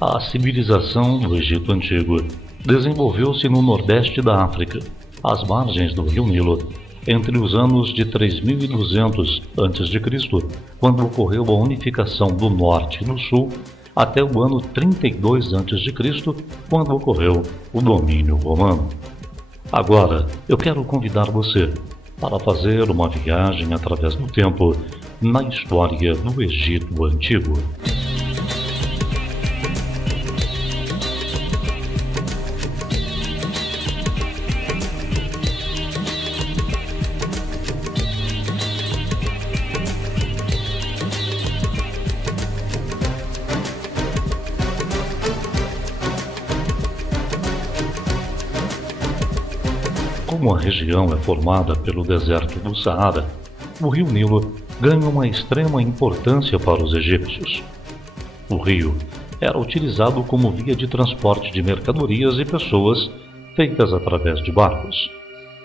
A civilização do Egito Antigo desenvolveu-se no nordeste da África, às margens do rio Nilo, entre os anos de 3200 a.C., quando ocorreu a unificação do norte e do sul, até o ano 32 a.C., quando ocorreu o domínio romano. Agora, eu quero convidar você para fazer uma viagem através do tempo na história do Egito Antigo. Como a região é formada pelo deserto do Saara, o rio Nilo ganha uma extrema importância para os egípcios. O rio era utilizado como via de transporte de mercadorias e pessoas feitas através de barcos.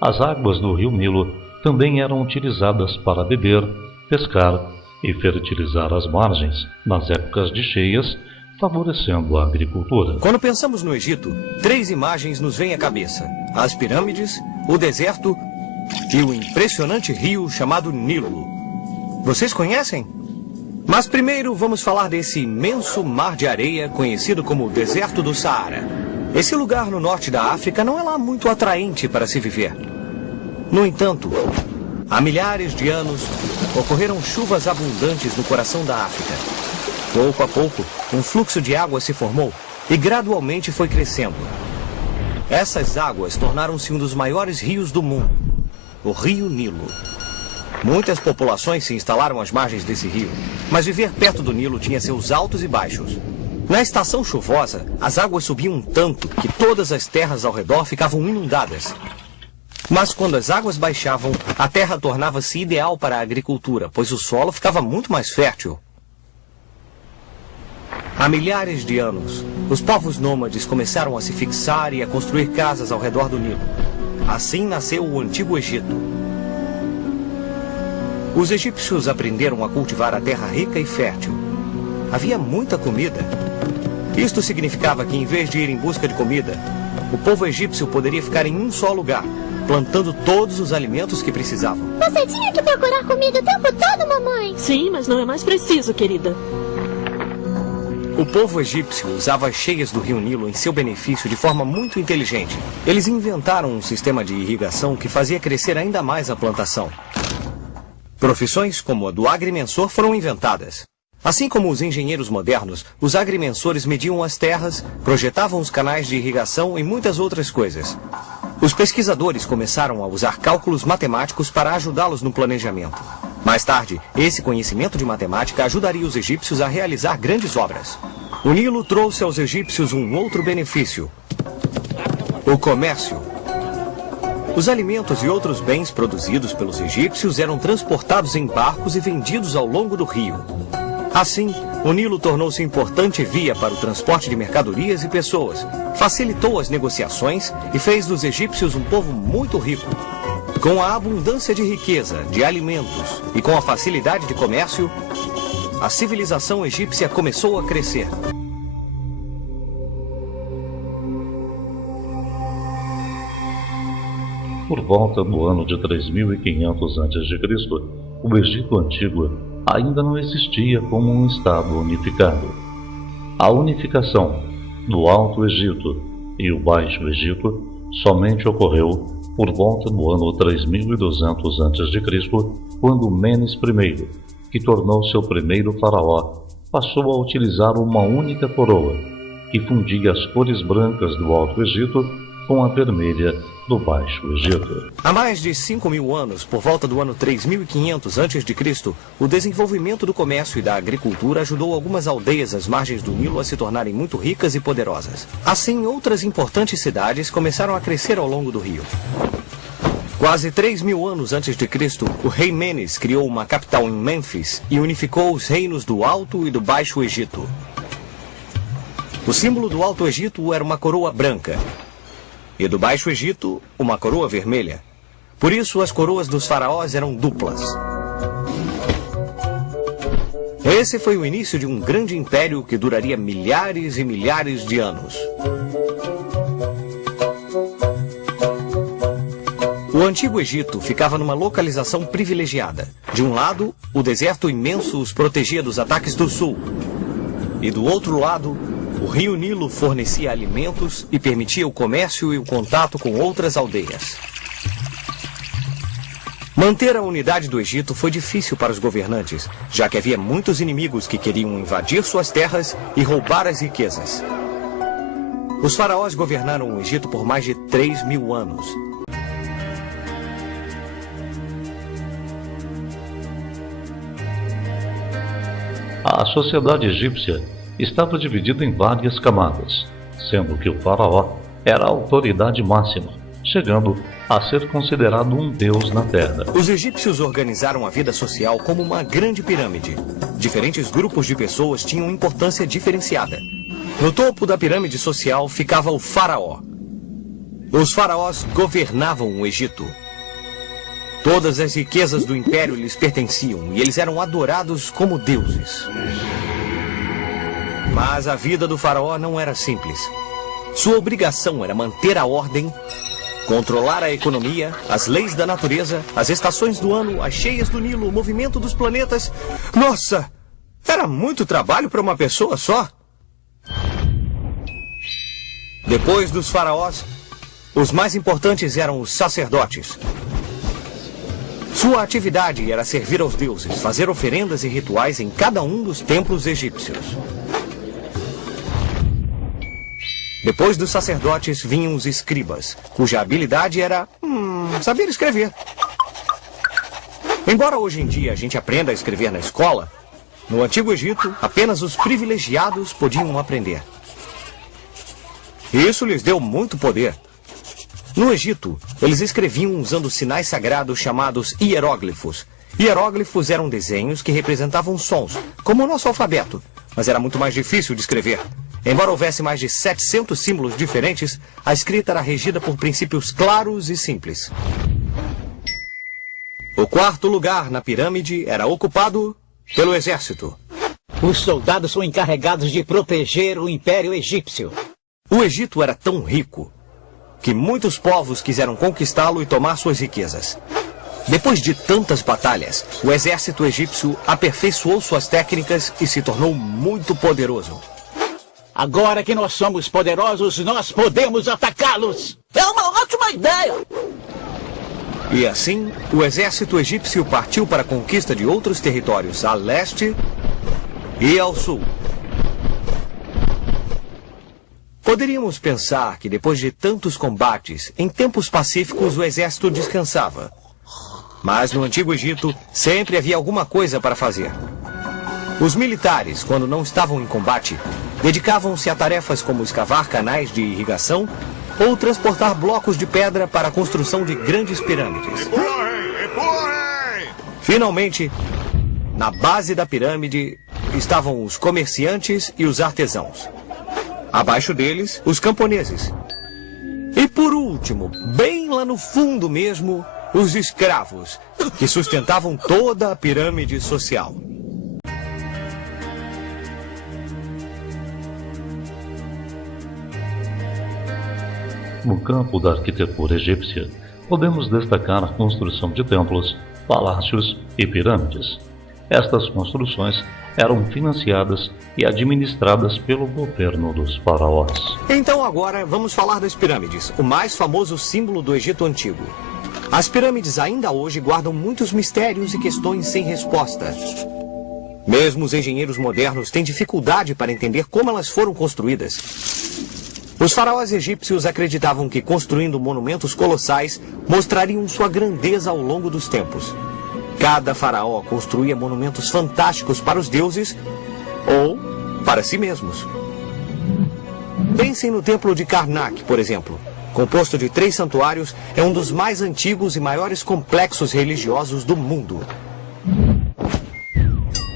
As águas do rio Nilo também eram utilizadas para beber, pescar e fertilizar as margens nas épocas de cheias, favorecendo a agricultura. Quando pensamos no Egito, 3 imagens nos vêm à cabeça: as pirâmides, o deserto e o impressionante rio chamado Nilo. Vocês conhecem? Mas primeiro vamos falar desse imenso mar de areia conhecido como o deserto do Saara. Esse lugar no norte da África não é lá muito atraente para se viver. No entanto, há milhares de anos ocorreram chuvas abundantes no coração da África. Pouco a pouco, um fluxo de água se formou e gradualmente foi crescendo. Essas águas tornaram-se um dos maiores rios do mundo, o Rio Nilo. Muitas populações se instalaram às margens desse rio, mas viver perto do Nilo tinha seus altos e baixos. Na estação chuvosa, as águas subiam tanto que todas as terras ao redor ficavam inundadas. Mas quando as águas baixavam, a terra tornava-se ideal para a agricultura, pois o solo ficava muito mais fértil. Há milhares de anos, os povos nômades começaram a se fixar e a construir casas ao redor do Nilo. Assim nasceu o Antigo Egito. Os egípcios aprenderam a cultivar a terra rica e fértil. Havia muita comida. Isto significava que, em vez de ir em busca de comida, o povo egípcio poderia ficar em um só lugar, plantando todos os alimentos que precisavam. Você tinha que procurar comida o tempo todo, mamãe. Sim, mas não é mais preciso, querida. O povo egípcio usava as cheias do rio Nilo em seu benefício de forma muito inteligente. Eles inventaram um sistema de irrigação que fazia crescer ainda mais a plantação. Profissões como a do agrimensor foram inventadas. Assim como os engenheiros modernos, os agrimensores mediam as terras, projetavam os canais de irrigação e muitas outras coisas. Os pesquisadores começaram a usar cálculos matemáticos para ajudá-los no planejamento. Mais tarde, esse conhecimento de matemática ajudaria os egípcios a realizar grandes obras. O Nilo trouxe aos egípcios um outro benefício: o comércio. Os alimentos e outros bens produzidos pelos egípcios eram transportados em barcos e vendidos ao longo do rio. Assim, o Nilo tornou-se importante via para o transporte de mercadorias e pessoas, facilitou as negociações e fez dos egípcios um povo muito rico. Com a abundância de riqueza, de alimentos e com a facilidade de comércio, a civilização egípcia começou a crescer. Por volta do ano de 3500 a.C., o Egito Antigo ainda não existia como um estado unificado. A unificação do Alto Egito e o Baixo Egito somente ocorreu por volta do ano 3200 a.C., quando Menes I, que tornou-se o primeiro faraó, passou a utilizar uma única coroa, que fundia as cores brancas do Alto Egito com a vermelha do Baixo Egito. Há mais de 5.000 anos, por volta do ano 3500 a.C., o desenvolvimento do comércio e da agricultura ajudou algumas aldeias às margens do Nilo a se tornarem muito ricas e poderosas. Assim, outras importantes cidades começaram a crescer ao longo do rio. Quase 3.000 anos antes de Cristo, o rei Menes criou uma capital em Mênfis e unificou os reinos do Alto e do Baixo Egito. O símbolo do Alto Egito era uma coroa branca e do Baixo Egito, uma coroa vermelha. Por isso, as coroas dos faraós eram duplas. Esse foi o início de um grande império que duraria milhares e milhares de anos. O Antigo Egito ficava numa localização privilegiada. De um lado, o deserto imenso os protegia dos ataques do sul. E do outro lado, o rio Nilo fornecia alimentos e permitia o comércio e o contato com outras aldeias. Manter a unidade do Egito foi difícil para os governantes, já que havia muitos inimigos que queriam invadir suas terras e roubar as riquezas. Os faraós governaram o Egito por mais de 3.000 anos. A sociedade egípcia estava dividida em várias camadas, sendo que o faraó era a autoridade máxima, chegando a ser considerado um deus na terra. Os egípcios organizaram a vida social como uma grande pirâmide. Diferentes grupos de pessoas tinham importância diferenciada. No topo da pirâmide social ficava o faraó. Os faraós governavam o Egito. Todas as riquezas do império lhes pertenciam e eles eram adorados como deuses. Mas a vida do faraó não era simples. Sua obrigação era manter a ordem, controlar a economia, as leis da natureza, as estações do ano, as cheias do Nilo, o movimento dos planetas. Nossa! Era muito trabalho para uma pessoa só. Depois dos faraós, os mais importantes eram os sacerdotes. Sua atividade era servir aos deuses, fazer oferendas e rituais em cada um dos templos egípcios. Depois dos sacerdotes vinham os escribas, cuja habilidade era saber escrever. Embora hoje em dia a gente aprenda a escrever na escola, no Antigo Egito apenas os privilegiados podiam aprender. Isso lhes deu muito poder. No Egito, eles escreviam usando sinais sagrados chamados hieróglifos. Hieróglifos eram desenhos que representavam sons, como o nosso alfabeto, mas era muito mais difícil de escrever. Embora houvesse mais de 700 símbolos diferentes, a escrita era regida por princípios claros e simples. O quarto lugar na pirâmide era ocupado pelo exército. Os soldados são encarregados de proteger o Império Egípcio. O Egito era tão rico que muitos povos quiseram conquistá-lo e tomar suas riquezas. Depois de tantas batalhas, o exército egípcio aperfeiçoou suas técnicas e se tornou muito poderoso. Agora que nós somos poderosos, nós podemos atacá-los! É uma ótima ideia! E assim, o exército egípcio partiu para a conquista de outros territórios a leste e ao sul. Poderíamos pensar que depois de tantos combates, em tempos pacíficos o exército descansava. Mas no Antigo Egito sempre havia alguma coisa para fazer. Os militares, quando não estavam em combate, dedicavam-se a tarefas como escavar canais de irrigação ou transportar blocos de pedra para a construção de grandes pirâmides. Finalmente, na base da pirâmide estavam os comerciantes e os artesãos. Abaixo deles, os camponeses. E por último, bem lá no fundo mesmo, os escravos, que sustentavam toda a pirâmide social. No campo da arquitetura egípcia, podemos destacar a construção de templos, palácios e pirâmides. Estas construções eram financiadas e administradas pelo governo dos faraós. Então agora vamos falar das pirâmides, o mais famoso símbolo do Egito Antigo. As pirâmides ainda hoje guardam muitos mistérios e questões sem resposta. Mesmo os engenheiros modernos têm dificuldade para entender como elas foram construídas. Os faraós egípcios acreditavam que construindo monumentos colossais mostrariam sua grandeza ao longo dos tempos. Cada faraó construía monumentos fantásticos para os deuses ou para si mesmos. Pensem no templo de Karnak, por exemplo. Composto de 3 santuários, é um dos mais antigos e maiores complexos religiosos do mundo.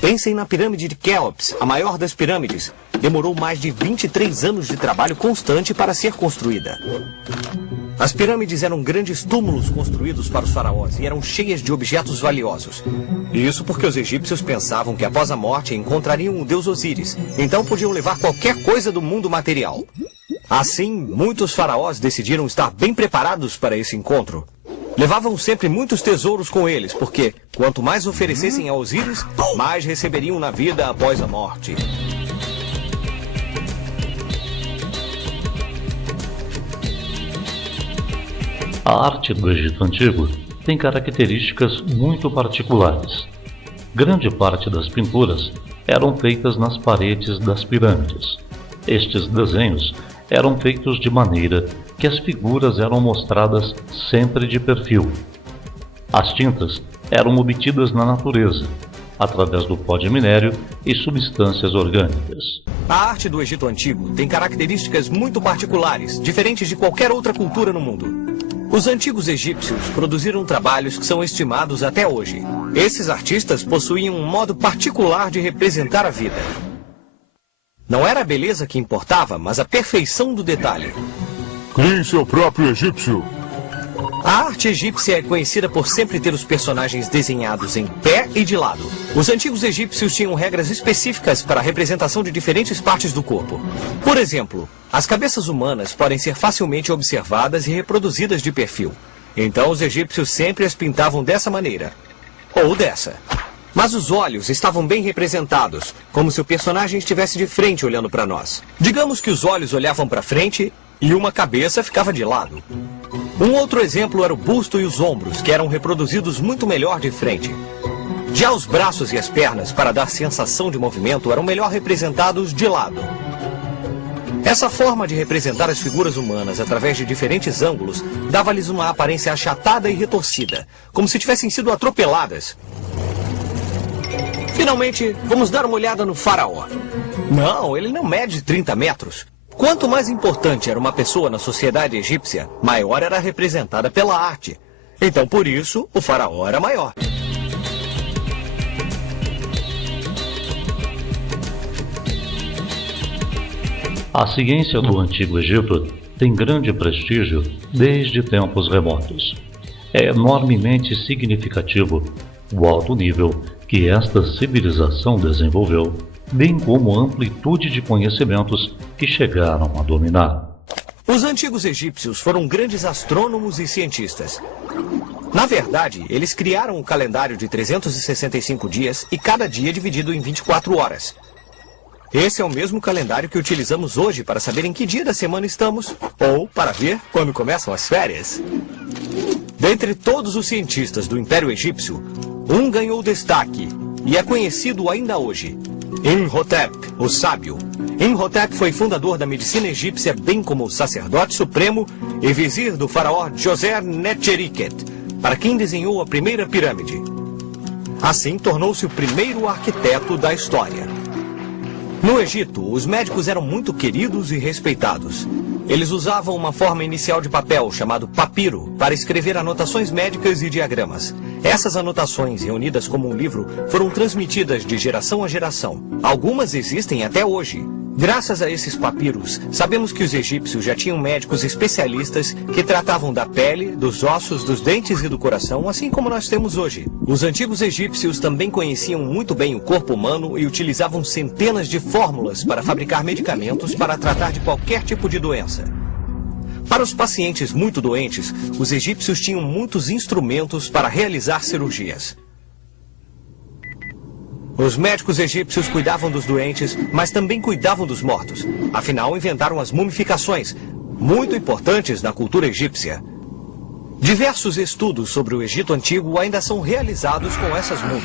Pensem na pirâmide de Quéops, a maior das pirâmides. Demorou mais de 23 anos de trabalho constante para ser construída. As pirâmides eram grandes túmulos construídos para os faraós e eram cheias de objetos valiosos. Isso porque os egípcios pensavam que após a morte encontrariam o deus Osíris, então podiam levar qualquer coisa do mundo material. Assim, muitos faraós decidiram estar bem preparados para esse encontro. Levavam sempre muitos tesouros com eles, porque quanto mais oferecessem a Osíris, mais receberiam na vida após a morte. A arte do Egito Antigo tem características muito particulares. Grande parte das pinturas eram feitas nas paredes das pirâmides. Estes desenhos eram feitos de maneira que as figuras eram mostradas sempre de perfil. As tintas eram obtidas na natureza, através do pó de minério e substâncias orgânicas. A arte do Egito Antigo tem características muito particulares, diferentes de qualquer outra cultura no mundo. Os antigos egípcios produziram trabalhos que são estimados até hoje. Esses artistas possuíam um modo particular de representar a vida. Não era a beleza que importava, mas a perfeição do detalhe. Crie seu próprio egípcio. A arte egípcia é conhecida por sempre ter os personagens desenhados em pé e de lado. Os antigos egípcios tinham regras específicas para a representação de diferentes partes do corpo. Por exemplo, as cabeças humanas podem ser facilmente observadas e reproduzidas de perfil. Então os egípcios sempre as pintavam dessa maneira. Ou dessa. Mas os olhos estavam bem representados, como se o personagem estivesse de frente olhando para nós. Digamos que os olhos olhavam para frente e uma cabeça ficava de lado. Um outro exemplo era o busto e os ombros, que eram reproduzidos muito melhor de frente. Já os braços e as pernas, para dar sensação de movimento, eram melhor representados de lado. Essa forma de representar as figuras humanas através de diferentes ângulos dava-lhes uma aparência achatada e retorcida, como se tivessem sido atropeladas. Finalmente, vamos dar uma olhada no faraó. Não, ele não mede 30 metros. Quanto mais importante era uma pessoa na sociedade egípcia, maior era representada pela arte. Então, por isso, o faraó era maior. A ciência do Antigo Egito tem grande prestígio desde tempos remotos. É enormemente significativo o alto nível que esta civilização desenvolveu, bem como a amplitude de conhecimentos que chegaram a dominar. Os antigos egípcios foram grandes astrônomos e cientistas. Na verdade, eles criaram um calendário de 365 dias e cada dia dividido em 24 horas. Esse é o mesmo calendário que utilizamos hoje para saber em que dia da semana estamos, ou para ver quando começam as férias. Dentre todos os cientistas do Império Egípcio, um ganhou destaque e é conhecido ainda hoje: Imhotep, o sábio. Imhotep foi fundador da medicina egípcia, bem como o sacerdote supremo e vizir do faraó Djoser Netcheriket, para quem desenhou a primeira pirâmide. Assim, tornou-se o primeiro arquiteto da história. No Egito, os médicos eram muito queridos e respeitados. Eles usavam uma forma inicial de papel, chamado papiro, para escrever anotações médicas e diagramas. Essas anotações, reunidas como um livro, foram transmitidas de geração a geração. Algumas existem até hoje. Graças a esses papiros, sabemos que os egípcios já tinham médicos especialistas que tratavam da pele, dos ossos, dos dentes e do coração, assim como nós temos hoje. Os antigos egípcios também conheciam muito bem o corpo humano e utilizavam centenas de fórmulas para fabricar medicamentos para tratar de qualquer tipo de doença. Para os pacientes muito doentes, os egípcios tinham muitos instrumentos para realizar cirurgias. Os médicos egípcios cuidavam dos doentes, mas também cuidavam dos mortos. Afinal, inventaram as mumificações, muito importantes na cultura egípcia. Diversos estudos sobre o Egito Antigo ainda são realizados com essas múmias.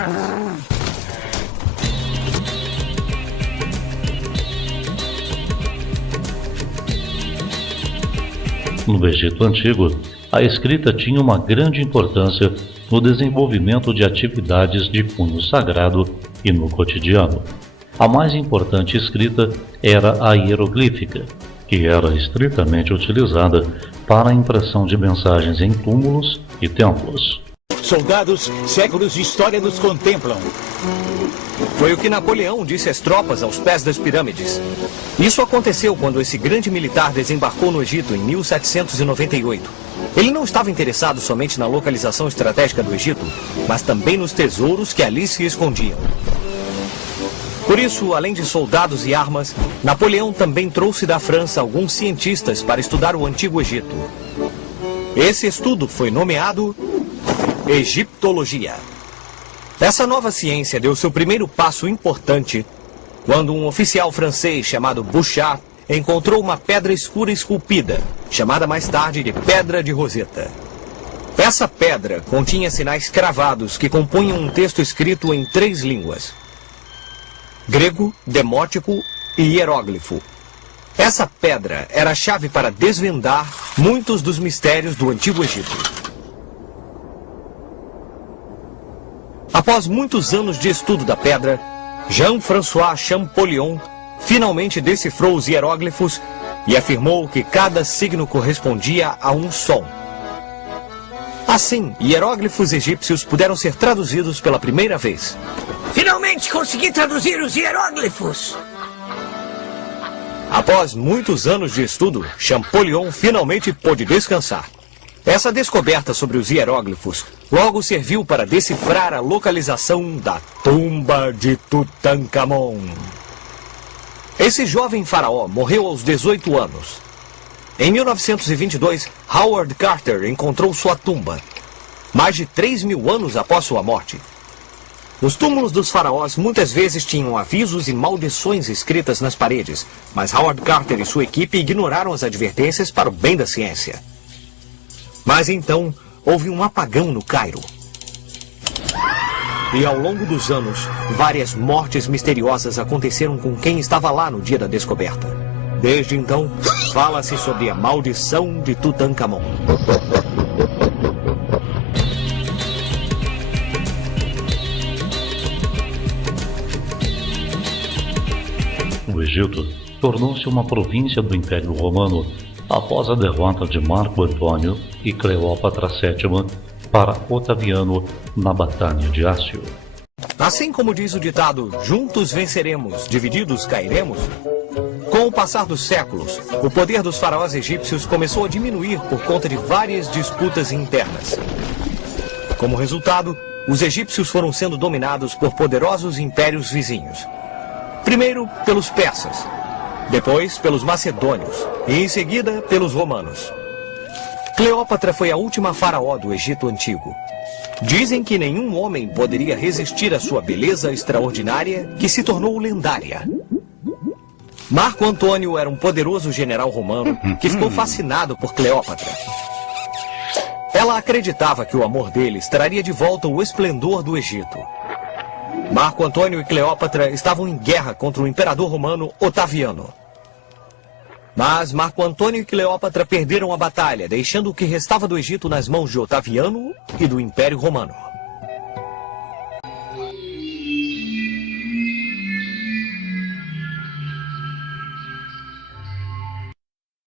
No Egito Antigo, a escrita tinha uma grande importância no desenvolvimento de atividades de cunho sagrado e no cotidiano. A mais importante escrita era a hieroglífica, que era estritamente utilizada para a impressão de mensagens em túmulos e templos. Soldados, séculos de história nos contemplam. Foi o que Napoleão disse às tropas aos pés das pirâmides. Isso aconteceu quando esse grande militar desembarcou no Egito em 1798. Ele não estava interessado somente na localização estratégica do Egito, mas também nos tesouros que ali se escondiam. Por isso, além de soldados e armas, Napoleão também trouxe da França alguns cientistas para estudar o Antigo Egito. Esse estudo foi nomeado Egiptologia. Essa nova ciência deu seu primeiro passo importante quando um oficial francês chamado Bouchard encontrou uma pedra escura esculpida, chamada mais tarde de Pedra de Roseta. Essa pedra continha sinais cravados que compunham um texto escrito em 3 línguas: grego, demótico e hieróglifo. Essa pedra era a chave para desvendar muitos dos mistérios do Antigo Egito. Após muitos anos de estudo da pedra, Jean-François Champollion finalmente decifrou os hieróglifos e afirmou que cada signo correspondia a um som. Assim, hieróglifos egípcios puderam ser traduzidos pela primeira vez. Finalmente consegui traduzir os hieróglifos! Após muitos anos de estudo, Champollion finalmente pôde descansar. Essa descoberta sobre os hieróglifos logo serviu para decifrar a localização da tumba de Tutankhamon. Esse jovem faraó morreu aos 18 anos. Em 1922, Howard Carter encontrou sua tumba, mais de 3.000 anos após sua morte. Os túmulos dos faraós muitas vezes tinham avisos e maldições escritas nas paredes, mas Howard Carter e sua equipe ignoraram as advertências para o bem da ciência. Mas então, houve um apagão no Cairo. E ao longo dos anos, várias mortes misteriosas aconteceram com quem estava lá no dia da descoberta. Desde então, fala-se sobre a maldição de Tutankhamon. O Egito tornou-se uma província do Império Romano após a derrota de Marco Antônio e Cleópatra VII para Otaviano na Batalha de Ácio. Assim como diz o ditado, juntos venceremos, divididos cairemos, com o passar dos séculos, o poder dos faraós egípcios começou a diminuir por conta de várias disputas internas. Como resultado, os egípcios foram sendo dominados por poderosos impérios vizinhos. Primeiro pelos persas, depois pelos macedônios e em seguida pelos romanos. Cleópatra foi a última faraó do Egito Antigo. Dizem que nenhum homem poderia resistir à sua beleza extraordinária, que se tornou lendária. Marco Antônio era um poderoso general romano que ficou fascinado por Cleópatra. Ela acreditava que o amor deles traria de volta o esplendor do Egito. Marco Antônio e Cleópatra estavam em guerra contra o imperador romano Otaviano. Mas Marco Antônio e Cleópatra perderam a batalha, deixando o que restava do Egito nas mãos de Otaviano e do Império Romano.